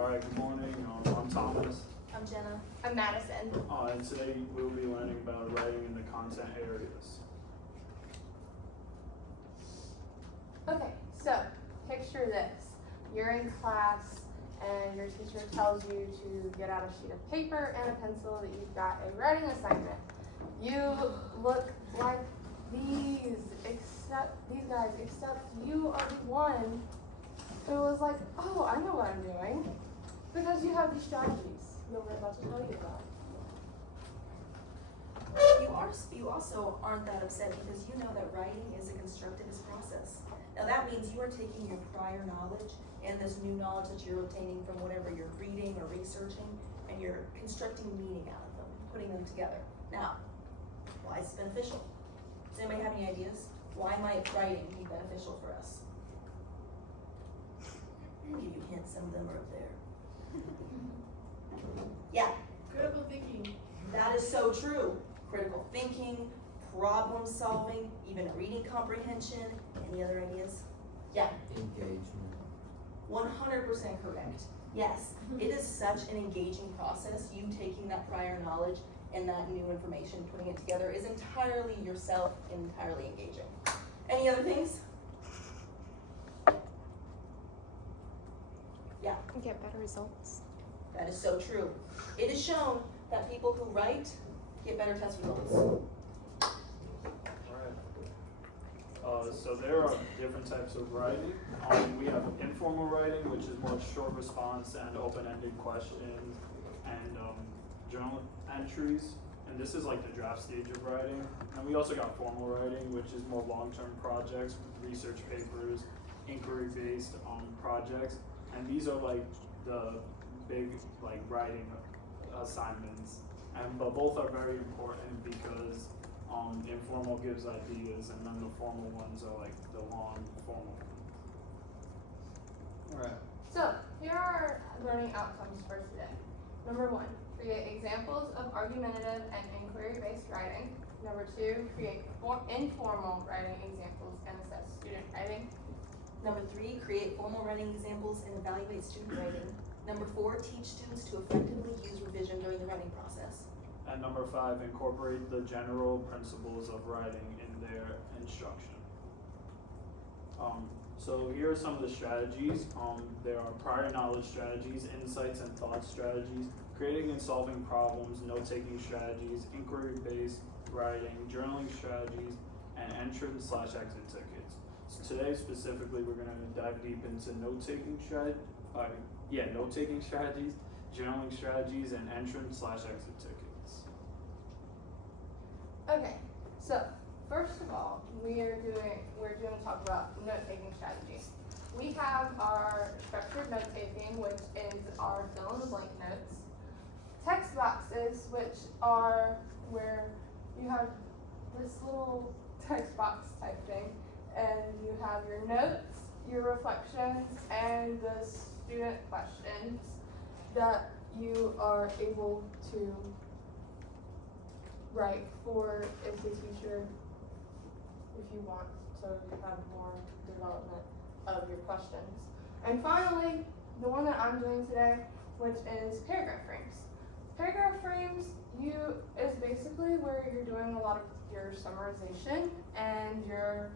Alright, good morning. I'm Thomas. I'm Jenna. I'm Madison. And today we'll be learning about writing in the content areas. Okay, so picture this. You're in class and your teacher tells you to get out a sheet of paper and a pencil that you've got a writing assignment. You look like these guys, except you are the one who was like, oh, I know what I'm doing. Because you have these strategies that we're about to tell you about. You also aren't that upset because you know that writing is a constructivist process. Now that means you are taking your prior knowledge and this new knowledge that you're obtaining from whatever you're reading or researching, and you're constructing meaning out of them, putting them together. Now, why is this beneficial? Does anybody have any ideas? Why might writing be beneficial for us? I'll give you hints, some of them are up there. Yeah. Critical thinking. That is so true. Critical thinking, problem solving, even reading comprehension. Any other ideas? Yeah. Engagement. 100% correct. Yes, it is such an engaging process. You taking that prior knowledge and that new information, putting it together is entirely yourself, entirely engaging. Any other things? Yeah. Get better results. That is so true. It is shown that people who write get better test results. Alright. So there are different types of writing. We have informal writing, which is more short response and open-ended questions and journal entries. And this is like the draft stage of writing. And we also got formal writing, which is more long-term projects, research papers, inquiry-based projects. And these are like the big like writing assignments, but both are very important because informal gives ideas, and then the formal ones are like the long formal ones. All right. So, here are our learning outcomes for today. Number 1, create examples of argumentative and inquiry-based writing. Number 2, create informal writing examples and assess student writing. Number 3, create formal writing examples and evaluate student writing. Number 4, teach students to effectively use revision during the writing process. And number 5, incorporate the general principles of writing in their instruction. So here are some of the strategies. There are prior knowledge strategies, insights and thought strategies, creating and solving problems, note-taking strategies, inquiry-based writing, journaling strategies, and entrance/exit tickets. So today specifically, we're going to dive deep into note-taking strategies, journaling strategies, and entrance/exit tickets. Okay, so first of all, we're going to talk about note-taking strategies. We have our structured note-taking, which is our fill-in-the-blank notes. Text boxes, which are where you have this little text box type thing, and you have your notes, your reflections, and the student questions that you are able to write for if the teacher, if you want to have more development of your questions. And finally, the one that I'm doing today, which is paragraph frames. Paragraph frames is basically where you're doing a lot of your summarization, and your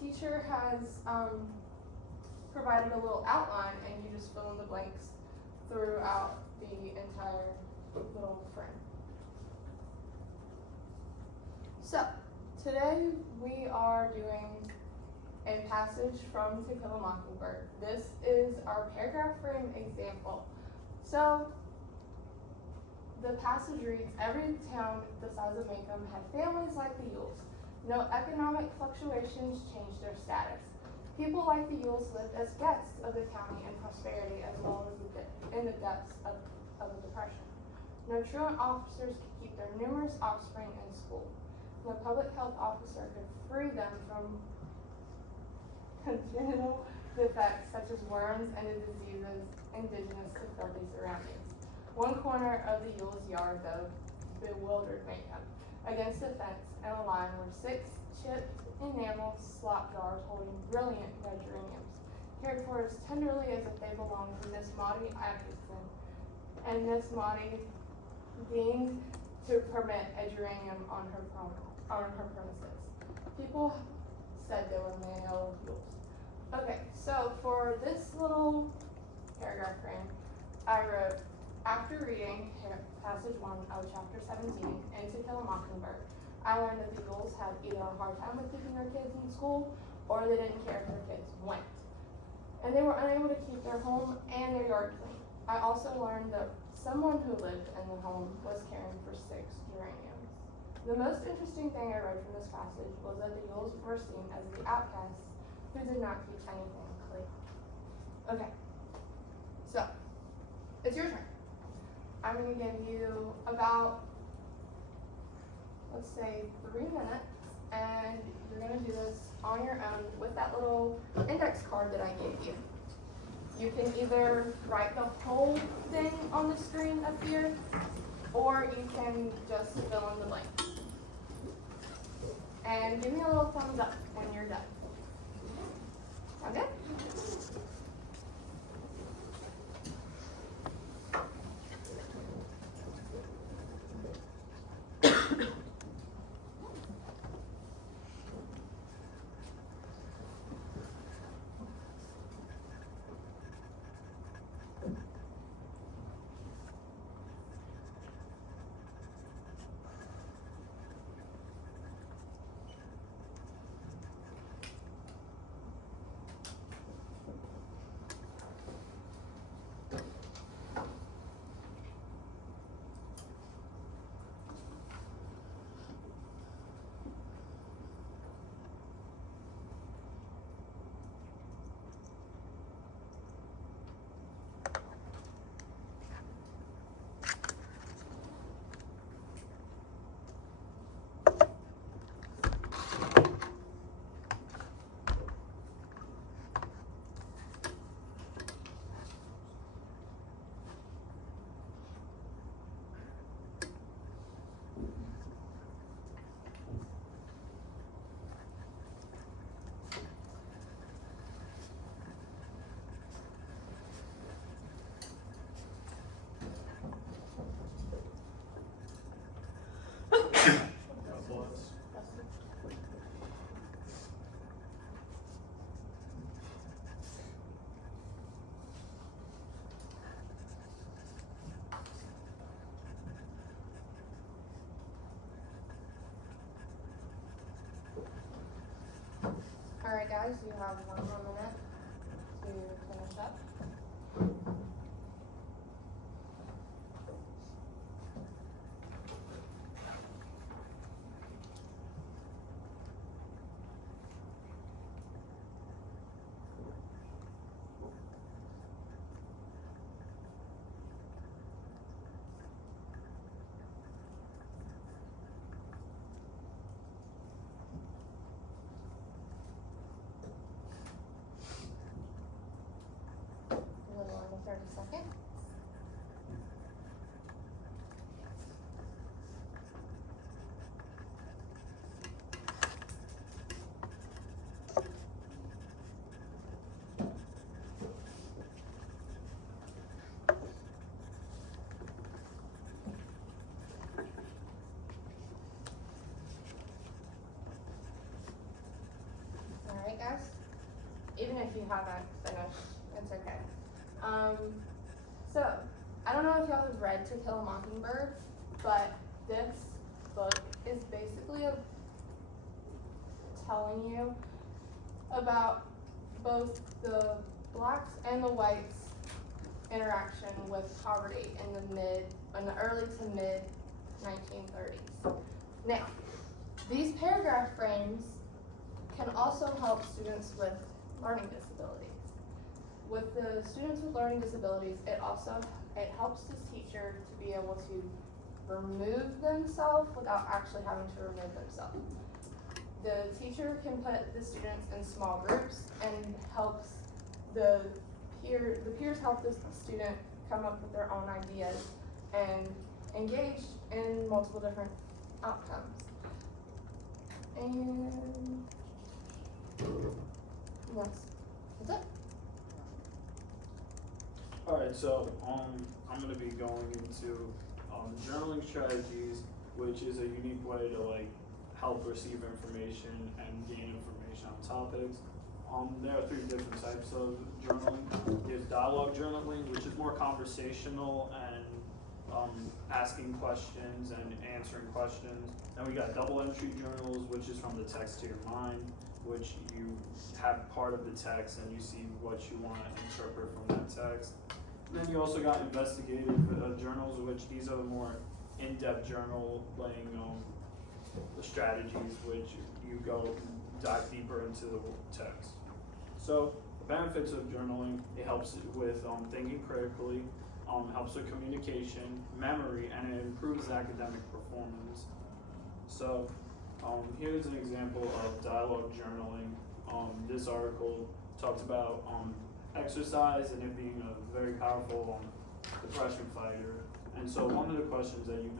teacher has provided a little outline, and you just fill in the blanks throughout the entire little frame. So, today we are doing a passage from To Kill a Mockingbird. This is our paragraph frame example. So, the passage reads, every town the size of Macomb had families like the Yules. No economic fluctuations changed their status. People like the Yules lived as guests of the county in prosperity as well as in the depths of the Depression. No truant officers could keep their numerous offspring in school. No public health officer could free them from congenital defects such as worms and the diseases indigenous to filthy surroundings. One corner of the Yule's yard, though, bewildered Macomb. Against the fence and a line were 6 chipped enamel slop jars holding brilliant red geraniums. cared for as tenderly as if they belonged to Miss Maudie Atkinson, and Miss Maudie deemed to permit a geranium on her premises. People said they were male mules. Okay, so for this little paragraph frame, I wrote, after reading passage 1 of chapter 17, In To Kill a Mockingbird, I learned that the Yules had either a hard time with keeping their kids in school, or they didn't care if their kids went. And they were unable to keep their home and their yard clean. I also learned that someone who lived in the home was caring for 6 geraniums. The most interesting thing I read from this passage was that the Yules were seen as the outcasts who did not keep anything clean. Okay, so it's your turn. I'm going to give you about, let's say, 3 minutes, and you're going to do this on your own with that little index card that I gave you. You can either write the whole thing on the screen up here, or you can just fill in the blanks. And give me a little thumbs up when you're done. Sound good? Alright guys, you have 1 more minute to finish up. A little under 30 seconds. Alright guys, even if you haven't finished, it's okay. So, I don't know if y'all have read To Kill a Mockingbird, but this book is basically telling you about both the blacks and the whites' interaction with poverty in the early to mid 1930s. Now, these paragraph frames can also help students with learning disabilities. With the students with learning disabilities, it helps this teacher to be able to remove themselves without actually having to remove themselves. The teacher can put the students in small groups and helps the peers help the student come up with their own ideas and engage in multiple different outcomes. And that's it. Alright, so, I'm gonna be going into, journaling strategies, which is a unique way to like help receive information and gain information on topics. There are 3 different types of journaling. There's dialogue journaling, which is more conversational and, asking questions and answering questions. Then we got double entry journals, which is from the text to your mind, which you have part of the text and you see what you wanna interpret from that text. And then you also got investigative journals, which these are the more in-depth journaling the strategies, which you go dive deeper into the text. So the benefits of journaling, it helps with thinking critically, helps with communication, memory, and it improves academic performance. So here's an example of dialogue journaling. This article talks about exercise and it being a very powerful depression fighter. And so one of the questions that you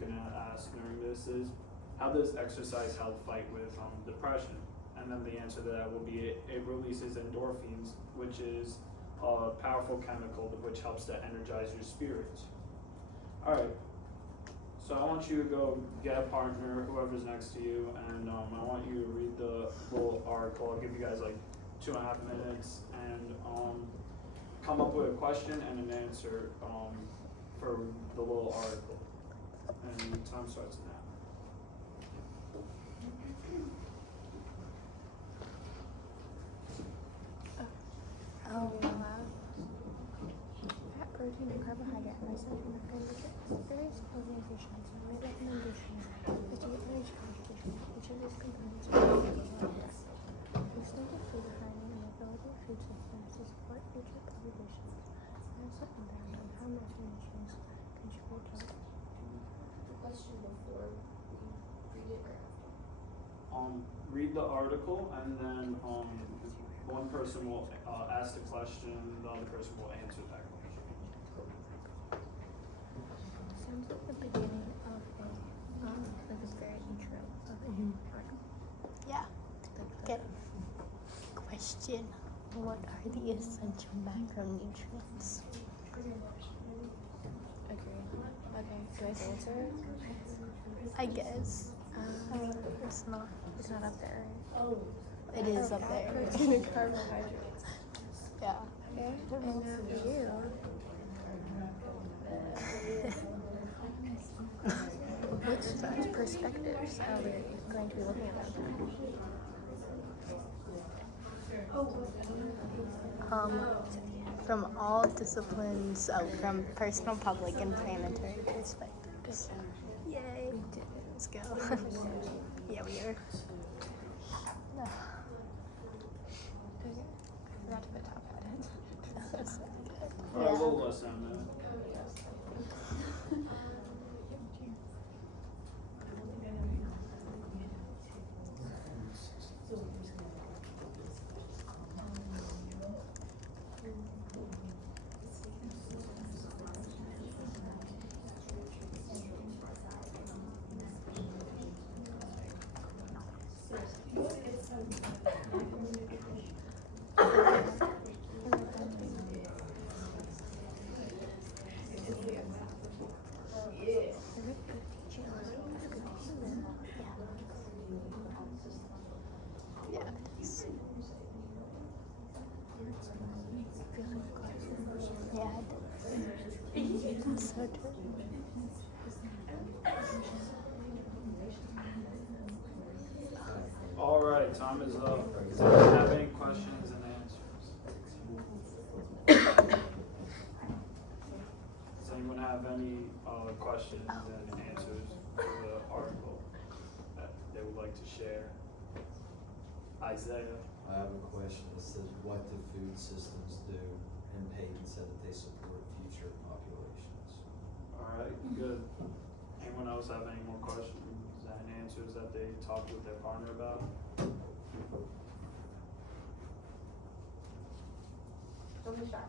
can ask during this is, how does exercise help fight with depression? And then the answer to that will be it releases endorphins, which is a powerful chemical which helps to energize your spirits. Alright, so I want you to go get a partner, whoever's next to you, and I want you to read the little article. I'll give you guys like 2.5 minutes and come up with a question and an answer for the little article. And time starts now. Fat, protein, and carbohydrate are essential macronutrients. Various organizations have made recommendations as to each contribution of each of these components are diet. Extended food hygiene and the ability of food systems to support future populations has an impact on how macronutrients contribute to it. The question before we read it right after. Read the article and then one person will ask the question, the other person will answer that question. Sounds like the beginning of like a very intro of a new article. Yeah. Good question. What are the essential macronutrients? Agree. Okay, do I answer it? I guess. I mean, it's not up there, right? Oh. It is up there. Protein and carbohydrates. Yeah. Okay, And and now for you. Which perspectives are we going to be looking at that? From all disciplines, from personal, public, and planetary perspectives. Yay. We did it. Let's go. Yeah, we are. No. Okay. I forgot to put top hat in. That's good. Alright, a little less than that. Yeah, it is. Yeah, it does. It's so true. Alright, time is up. Does anyone have any questions and answers? Does anyone have any questions and answers for the article that they would like to share? Isaiah? I have a question that says, what do food systems do? And Peyton said that they support future populations. Alright, good. Anyone else have any more questions and answers that they talked with their partner about? Let me start.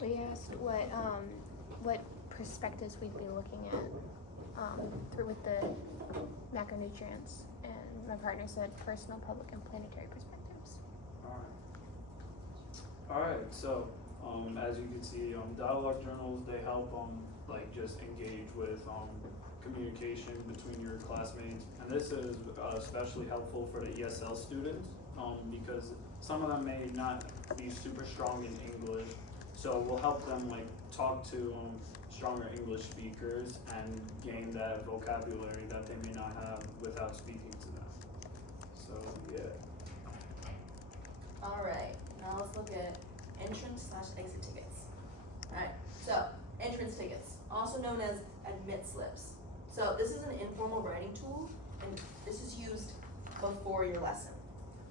We asked what perspectives we'd be looking at through with the macronutrients, and my partner said personal, public, and planetary perspectives. Alright. Alright, so, as you can see, dialogue journals, they help, like, just engage with, communication between your classmates. And this is especially helpful for the ESL students, because some of them may not be super strong in English. So we'll help them, like, talk to, stronger English speakers and gain that vocabulary that they may not have without speaking to them. So, yeah. Alright, now let's look at entrance/exit tickets. Alright, so entrance tickets, also known as admit slips. So this is an informal writing tool, and this is used before your lesson.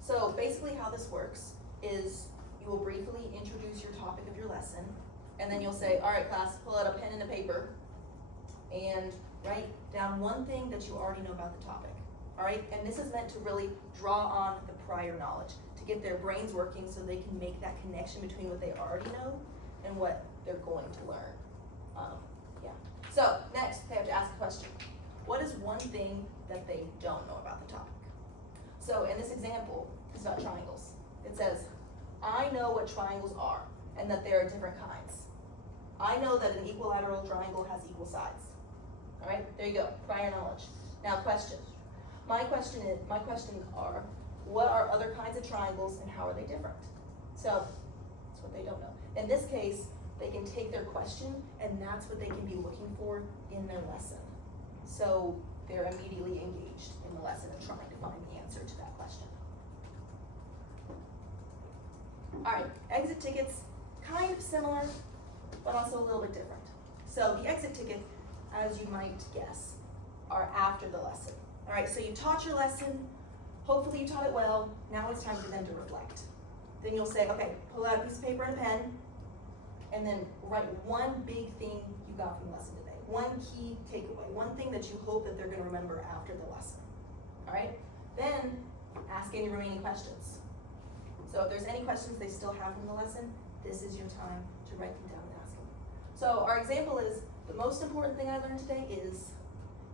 So basically how this works is you will briefly introduce your topic of your lesson, and then you'll say, alright class, pull out a pen and a paper, and write down one thing that you already know about the topic. Alright, and this is meant to really draw on the prior knowledge, to get their brains working so they can make that connection between what they already know and what they're going to learn. Yeah. So next, they have to ask a question. What is one thing that they don't know about the topic? So in this example, it's about triangles. It says, I know what triangles are and that there are different kinds. I know that an equilateral triangle has equal sides. All right, there you go, prior knowledge. Now question. My questions are, what are other kinds of triangles and how are they different? So that's what they don't know. In this case, they can take their question and that's what they can be looking for in their lesson. So they're immediately engaged in the lesson and trying to find the answer to that question. All right, exit tickets, kind of similar, but also a little bit different. So the exit ticket, as you might guess, are after the lesson. All right, so you taught your lesson, hopefully you taught it well, now it's time for them to reflect. Then you'll say, okay, pull out a piece of paper and a pen, and then write one big thing you got from the lesson today, one key takeaway, one thing that you hope that they're gonna remember after the lesson. All right, then ask any remaining questions. So if there's any questions they still have from the lesson, this is your time to write them down and ask them. So our example is, the most important thing I learned today is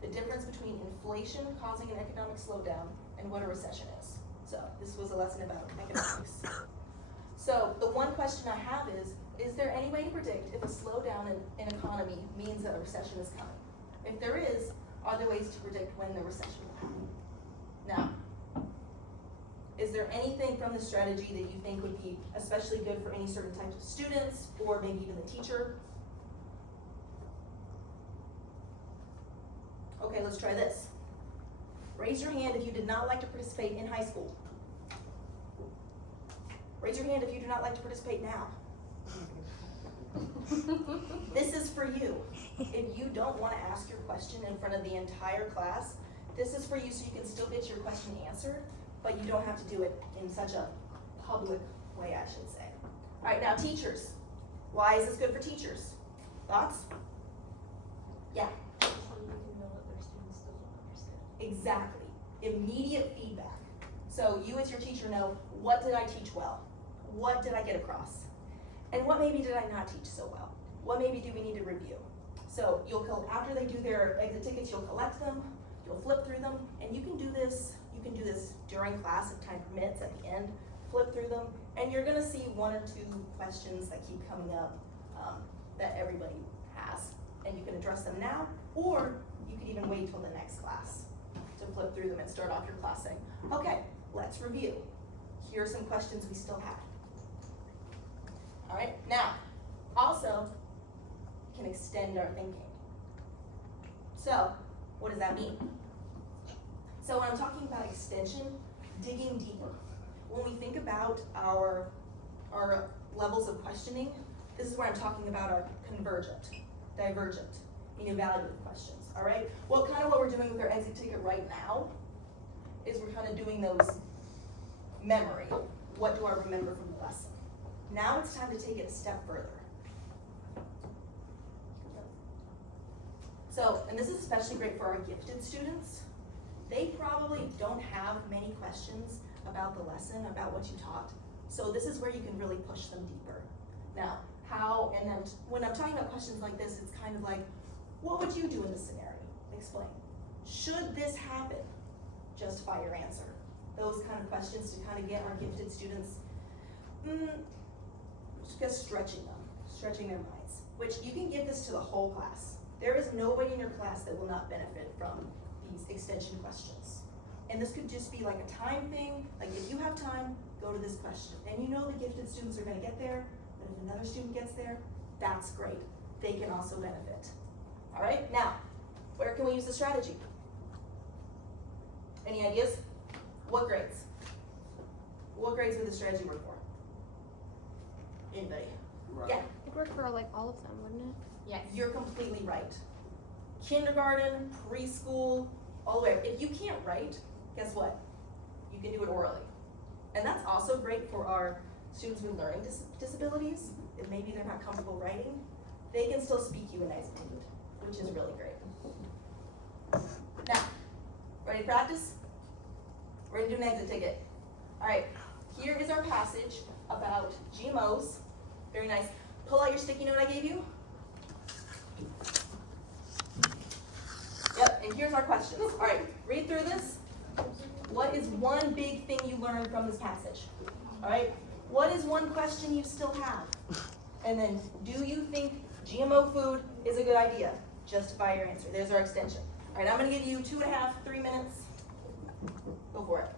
the difference between inflation causing an economic slowdown and what a recession is. So this was a lesson about economics. So the one question I have is there any way to predict if a slowdown in economy means that a recession is coming? If there is, are there ways to predict when the recession will happen? Now, is there anything from the strategy that you think would be especially good for any certain types of students, or maybe even the teacher? Okay, let's try this. Raise your hand if you did not like to participate in high school. Raise your hand if you do not like to participate now. This is for you. If you don't want to ask your question in front of the entire class, this is for you so you can still get your question answered, but you don't have to do it in such a public way, I should say. All right, now teachers. Why is this good for teachers? Thoughts? Yeah. So you can know what their students still don't understand. Exactly. Immediate feedback. So you as your teacher know, what did I teach well? What did I get across? And what maybe did I not teach so well? What maybe do we need to review? So after they do their exit tickets, you'll collect them, you'll flip through them, and you can do this during class if time permits at the end, flip through them, and you're gonna see one or two questions that keep coming up that everybody has. And you can address them now, or you could even wait till the next class to flip through them and start off your class saying, okay, let's review. Here are some questions we still have. All right, now, also, can extend our thinking. So, what does that mean? So when I'm talking about extension, digging deeper. When we think about our levels of questioning, this is where I'm talking about our convergent, divergent, and evaluative questions, all right? Well, kind of what we're doing with our exit ticket right now is we're kind of doing those memory. What do I remember from the lesson? Now it's time to take it a step further. So, and this is especially great for our gifted students. They probably don't have many questions about the lesson, about what you taught. So this is where you can really push them deeper. Now, when I'm talking about questions like this, it's kind of like, what would you do in this scenario? Explain. Should this happen? Justify your answer. Those kind of questions to kind of get our gifted students just stretching their minds, which you can give this to the whole class. There is nobody in your class that will not benefit from these extension questions. And this could just be like a time thing, like if you have time, go to this question. And you know the gifted students are gonna get there, but if another student gets there, that's great. They can also benefit. All right, now, where can we use the strategy? Any ideas? What grades? What grades would the strategy work for? Anybody? Right. Yeah, It'd work for like all of them, wouldn't it? Yes. you're completely right. Kindergarten, preschool, all the way up. If you can't write, guess what? You can do it orally. And that's also great for our students with learning disabilities. If maybe they're not comfortable writing, they can still speak you an exit, which is really great. Now, ready to practice? We're gonna do an exit ticket. All right, here is our passage about GMOs. Very nice. Pull out your sticky note I gave you. Yep, and here's our questions. All right, read through this. What is one big thing you learned from this passage? All right, what is one question you still have? And then, do you think GMO food is a good idea? Justify your answer. There's our extension. All right, I'm gonna give you 2.5, 3 minutes. Go for it.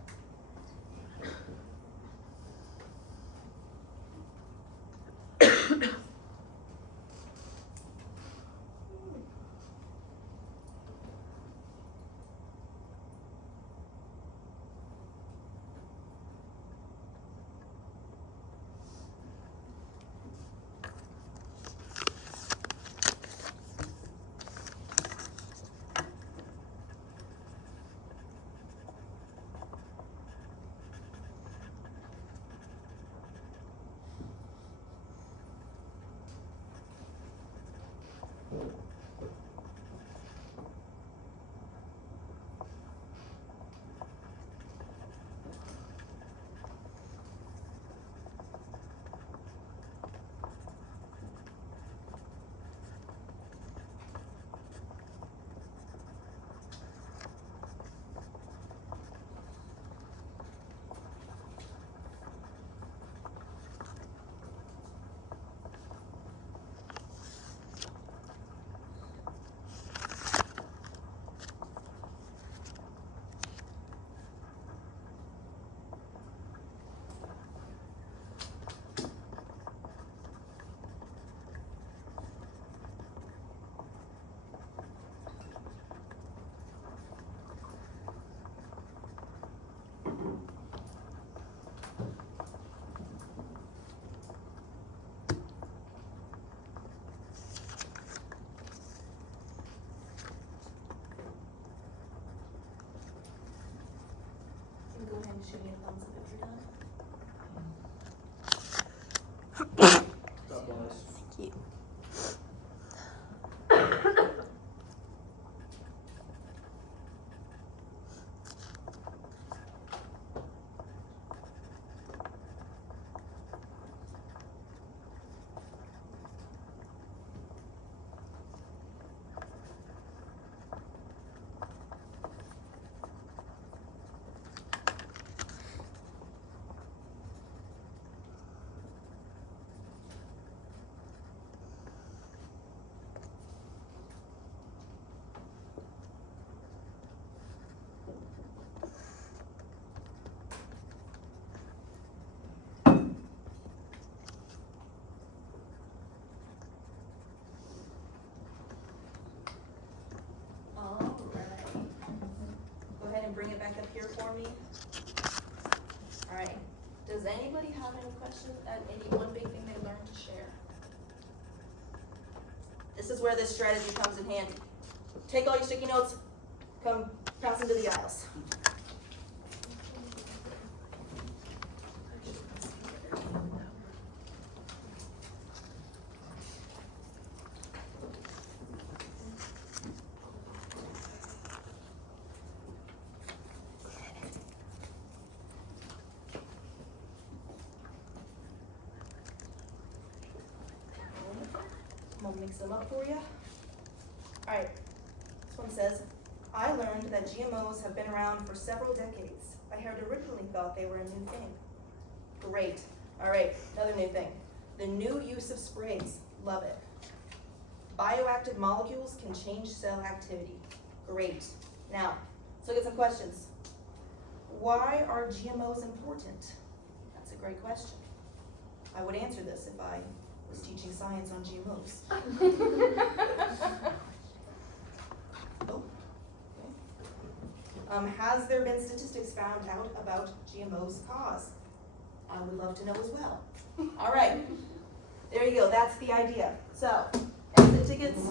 Go ahead and shoot me a thumbs up if you're done. God bless. Thank you. Bring it back up here for me. All right. Does anybody have any questions? Any one big thing they learned to share? This is where this strategy comes in handy. Take all your sticky notes, come pass them to the aisles. I'm gonna mix them up for you. All right, this one says, I learned that GMOs have been around for several decades. I had originally thought they were a new thing. Great. All right, another new thing. The new use of sprays, love it. Bioactive molecules can change cell activity. Great. Now, let's look at some questions. Why are GMOs important? That's a great question. I would answer this if I was teaching science on GMOs. Oh, okay. Has there been statistics found out about GMOs' cause? I would love to know as well. All right, there you go, that's the idea. So, exit tickets,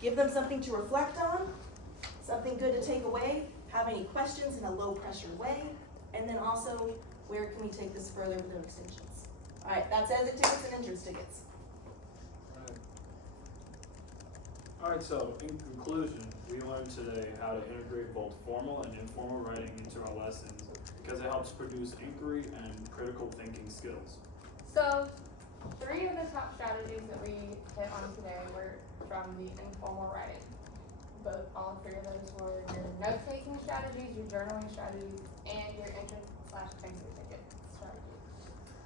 give them something to reflect on, something good to take away, have any questions in a low pressure way, and then also, where can we take this further with our extensions? All right, that's exit tickets and entrance tickets. Alright, so in conclusion, we learned today how to integrate both formal and informal writing into our lessons because it helps produce inquiry and critical thinking skills. So, 3 of the top strategies that we hit on today were from the informal writing. But all 3 of those were your note-taking strategies, your journaling strategies, and your entrance/exit ticket strategies.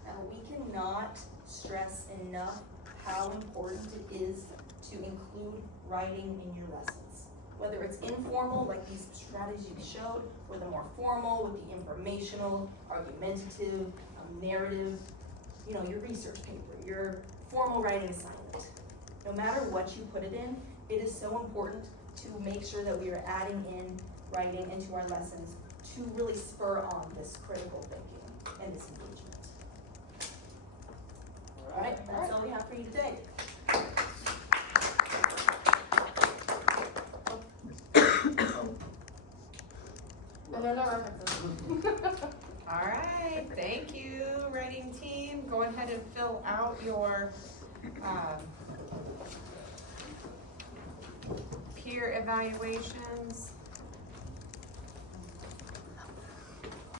Now, we cannot stress enough how important it is to include writing in your lessons. Whether it's informal, like these strategies you showed, or the more formal with the informational, argumentative, narrative, you know, your research paper, your formal writing assignment. No matter what you put it in, it is so important to make sure that we are adding in writing into our lessons to really spur on this critical thinking and this engagement. All right, that's all we have for you today. And there are no references. All right, thank you, writing team. Go ahead and fill out your peer evaluation